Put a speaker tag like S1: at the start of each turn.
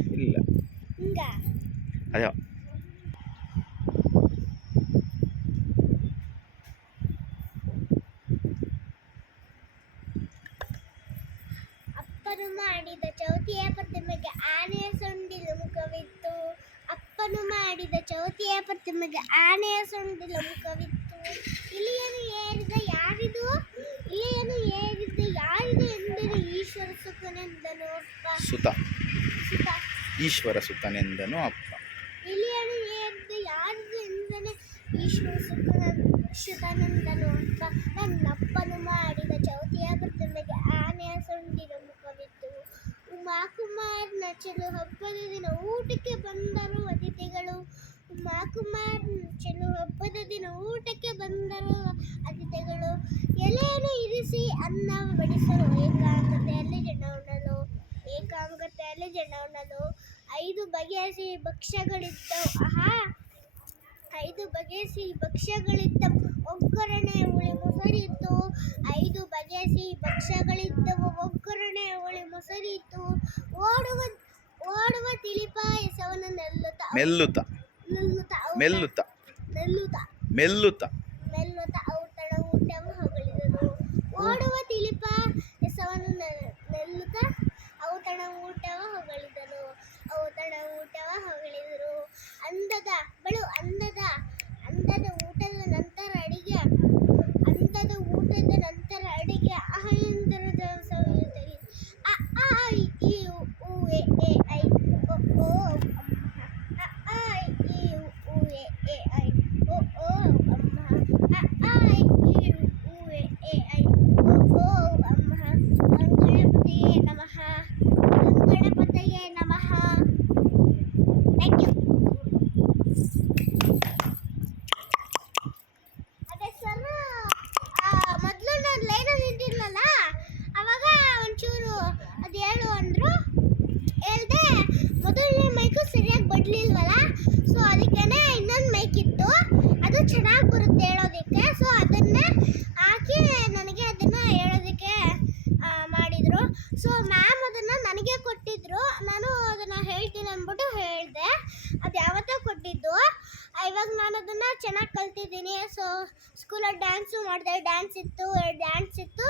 S1: ಇಲ್ಲ. ಅಯ್ಯೋ.
S2: ಅಪ್ಪನು ಮಾಡಿದ ಚೌತಿಯ ಪ್ರತಿಮೆಗೆ ಆನೆಯ ಸೊಂಡಿಲು ಮುಖವಿತ್ತು. ಅಪ್ಪನು ಮಾಡಿದ ಚೌತಿಯ ಪ್ರತಿಮೆಗೆ ಆನೆಯ ಸೊಂಡಿಲು ಮುಖವಿತ್ತು. ಇಲಿಯನ್ನು ಏರಿದ ಯಾರಿದು? ಇಲಿಯನ್ನು ಏರಿದ ಯಾರಿದು ಎಂದರೆ ಈಶ್ವರ ಸುಖನೆಂದನು
S1: ಸುತ. ಈಶ್ವರ ಸುತನೆಂದನು ಅಪ್ಪ.
S2: ಈಶ್ವರ ಸುಖನ ಸುತನೆಂದನು ಅಪ್ಪ. ನನ್ನಪ್ಪನು ಮಾಡಿದ ಚೌತಿಯ ಪ್ರತಿಮೆಗೆ ಆನೆಯ ಸೊಂಡಿಲು ಮುಖವಿತ್ತು. ಉಮಾ ಕುಮಾರ್ನ ಚೆಲು ಹಬ್ಬದ ದಿನ ಊಟಕ್ಕೆ ಬಂದರು ಅತಿಥಿಗಳು. ಉಮಾಕುಮಾರ್ನ ಚೆಲು ಹಬ್ಬದ ದಿನ ಊಟಕ್ಕೆ ಬಂದರು ಅತಿಥಿಗಳು. ಎಲೆಯನ್ನು ಇರಿಸಿ ಅನ್ನ ಬಡಿಸಲು ಏಕಾಂಗತೆಯಲ್ಲಿ ಜನ ಉಣ್ಣಲು, ಏಕಾಂಗತೆಯಲ್ಲಿ ಜನ ಉಣ್ಣಲು. ಐದು ಬಗೆಯ ಸಿಹಿ ಭಕ್ಷ್ಯಗಳಿದ್ದವು. ಆಹಾ! ಐದು ಬಗೆಯ ಸಿಹಿ ಭಕ್ಷ್ಯಗಳಿದ್ದವು. ಒಗ್ಗರಣೆ ಹುಳಿ ಮೊಸರಿತ್ತು. ಐದು ಬಗೆಯ ಸಿಹಿ ಭಕ್ಷ್ಯಗಳಿದ್ದವು. ಒಗ್ಗರಣೆ ಹುಳಿ ಮೊಸರಿತ್ತು. ಓಡುವ ಓಡುವ ತಿಳಿಪಾಯಸವನ್ನು ನೆಲ್ಲುತ್ತ
S1: ಮೆಲ್ಲುತ್ತ
S2: ನೆಲ್ಲುತ್ತ ಮೆಲ್ಲುತ್ತ.
S1: ಮೆಲ್ಲುತ
S2: ನೆಲ್ಲುತ್ತ.
S1: ಮೆಲ್ಲುತ
S2: ಮೆಲ್ಲುತ್ತ. మళ్ళీ అందరూ ಬಡ್ಲಿಲ್ವಲ್ಲ ಸೊ ಅದಕ್ಕೇನೆ ಇನ್ನೊಂದು ಮೈಕ್ ಇತ್ತು. ಅದು ಚೆನ್ನಾಗಿ ಬರುತ್ತೆ ಹೇಳೋದಕ್ಕೆ. ಸೊ ಅದನ್ನೇ ಹಾಕಿ ನನಗೆ ಅದನ್ನು ಹೇಳೋದಕ್ಕೆ ಮಾಡಿದರು. ಸೊ ಮ್ಯಾಮ್ ಅದನ್ನು ನನಗೆ ಕೊಟ್ಟಿದ್ರು. ನಾನು ಅದನ್ನು ಹೇಳ್ತೀನಿ ಅಂದ್ಬಿಟ್ಟು ಹೇಳಿದೆ. ಅದು ಯಾವತ್ತೋ ಕೊಟ್ಟಿದ್ದು. ಇವಾಗ ನಾನು ಅದನ್ನು ಚೆನ್ನಾಗಿ ಕಲ್ತಿದ್ದೀನಿ. ಸೊ ಸ್ಕೂಲಲ್ಲಿ ಡ್ಯಾನ್ಸು ಮಾಡಿದೆ. ಡ್ಯಾನ್ಸ್ ಇತ್ತು ಡ್ಯಾನ್ಸ್ ಇತ್ತು.